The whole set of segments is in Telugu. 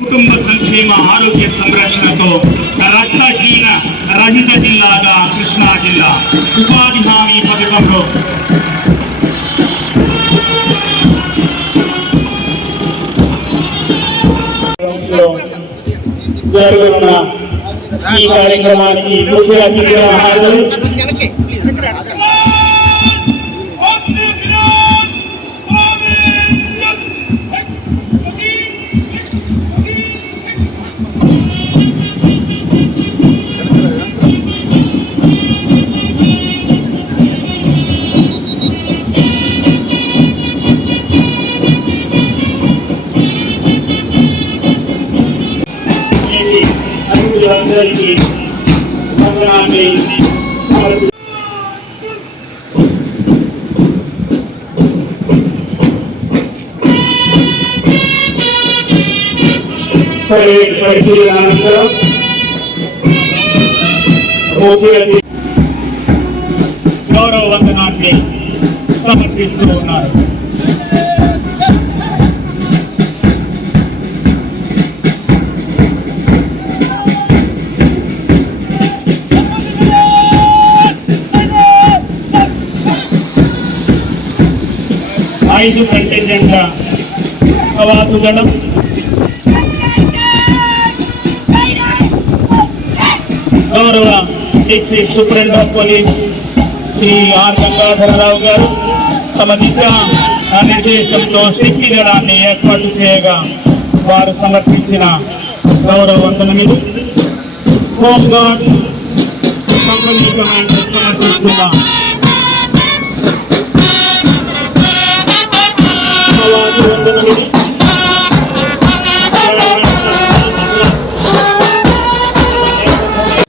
కుటుంబ సంక్షేమ ఆరోగ్య సంరక్షణతో రక్తహీన రహిత జిల్లాగా కృష్ణా జిల్లా ఉపాధి హామీ పథకంలో జరుగుతున్న ఈ కార్యక్రమానికి ముఖ్య అతిథిగా హాజరు అందరికీ వందనాన్ని పరిశీలన అనంతరం గౌరవ వందనాన్ని సమర్పిస్తూ ఉన్నారు. ఐదు కంటింజెంట్ల కవాతు దళం గౌరవ district superintendent of police Shri R Gangadhara Rao గారు తమ దిశ నిర్దేశంతో శక్తి దళాన్ని ఏర్పాటు చేయగా వారు సమర్పించిన గౌరవ వందనమిది. హోమ్ గార్డ్స్ కంపెనీ కమాండర్ సమర్పిస్తున్న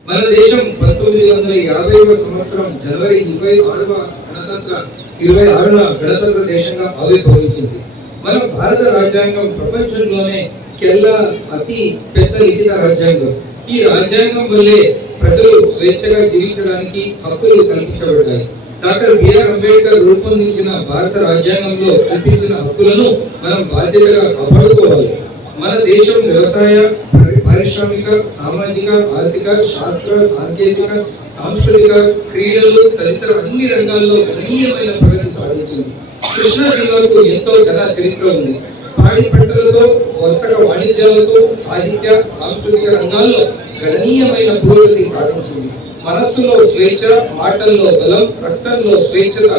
మన దేశం 1950వ సంవత్సరం జనవరి 26న గణతంత్ర దేశంగా ఆవిర్భవించింది. మన భారత రాజ్యాంగం ప్రపంచంలోనే అతి పెద్ద లిఖిత రాజ్యాంగం. ఈ రాజ్యాంగం వల్లే ప్రజలు స్వేచ్ఛగా జీవించడానికి హక్కులు కల్పించబడ్డాయి. డాక్టర్ బిఆర్ అంబేద్కర్ రూపొందించిన భారత రాజ్యాంగంలో కల్పించిన హక్కులను మనం బాధ్యతగా కాపాడుకోవాలి. మన దేశం వ్యవసాయ, పారిశ్రామిక, సామాజిక, ఆర్థిక, శాస్త్ర, సాంకేతిక, సాంస్కృతిక, క్రీడలు తదితర అన్ని రంగాల్లో గణనీయమైన ప్రగతి సాధించింది. కృష్ణా జిల్లాకు ఎంతో ఘన చరిత్ర ఉంది. పాడి పంటలతో, వర్తక వాణిజ్యాలతో, సాహిత్య, సాంస్కృతిక రంగాల్లో గణనీయమైన పురోగతి సాధించింది. మనస్సులో స్వేచ్ఛ, మాటల్లో బలం, రక్తంలో స్వేచ్ఛత,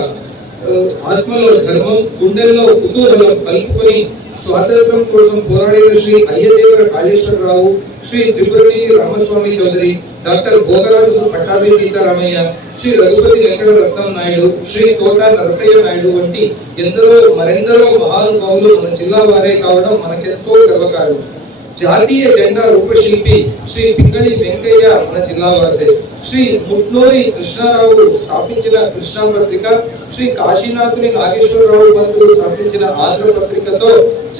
ఆత్మలో ధర్మం, గుండెల్లో కుతూహలం కలుపుకొని స్వాతంత్రం కోసం పోరాడిన శ్రీ అయ్యదేవర కాళేశ్వరరావు, శ్రీ త్రిపురనేని రామస్వామి చౌదరి, డాక్టర్ భోగరాజు పట్టాభి సీతారామయ్య, శ్రీ రఘుపతి వెంకటరత్నం నాయుడు, శ్రీ తోట నరసయ్య నాయుడు వంటి మరెందరో మహానుభావులు మన జిల్లా వారే కావడం మనకెంతో గర్వకారణం. జాతీయ జెండా రూపశిల్పి శ్రీ పింగళి వెంకయ్య మన జిల్లా వాసే. శ్రీ ముట్నూరి కృష్ణారావు స్థాపించిన కృష్ణా పత్రిక, శ్రీ కాశీనాథుని నాగేశ్వరరావు బంధువులు స్థాపించిన ఆంధ్ర పత్రికతో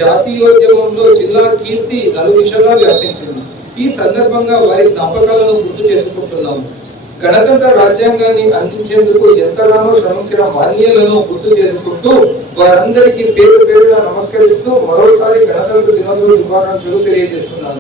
జాతీయోద్యమంలో జిల్లా కీర్తి నలుదిశలా వ్యాపించింది. ఈ సందర్భంగా వారి జ్ఞాపకాలను గుర్తు చేసుకుంటున్నాము. గణతంత్ర రాజ్యాంగాన్ని అందించేందుకు ఎంతగానో శ్రమించిన మాన్యులను గుర్తు చేసుకుంటూ వారందరికీ పేరు పేరుగా నమస్కరిస్తూ మరోసారి గణతంత్ర దినోత్సవ శుభాకాంక్షలు తెలియజేస్తున్నాను.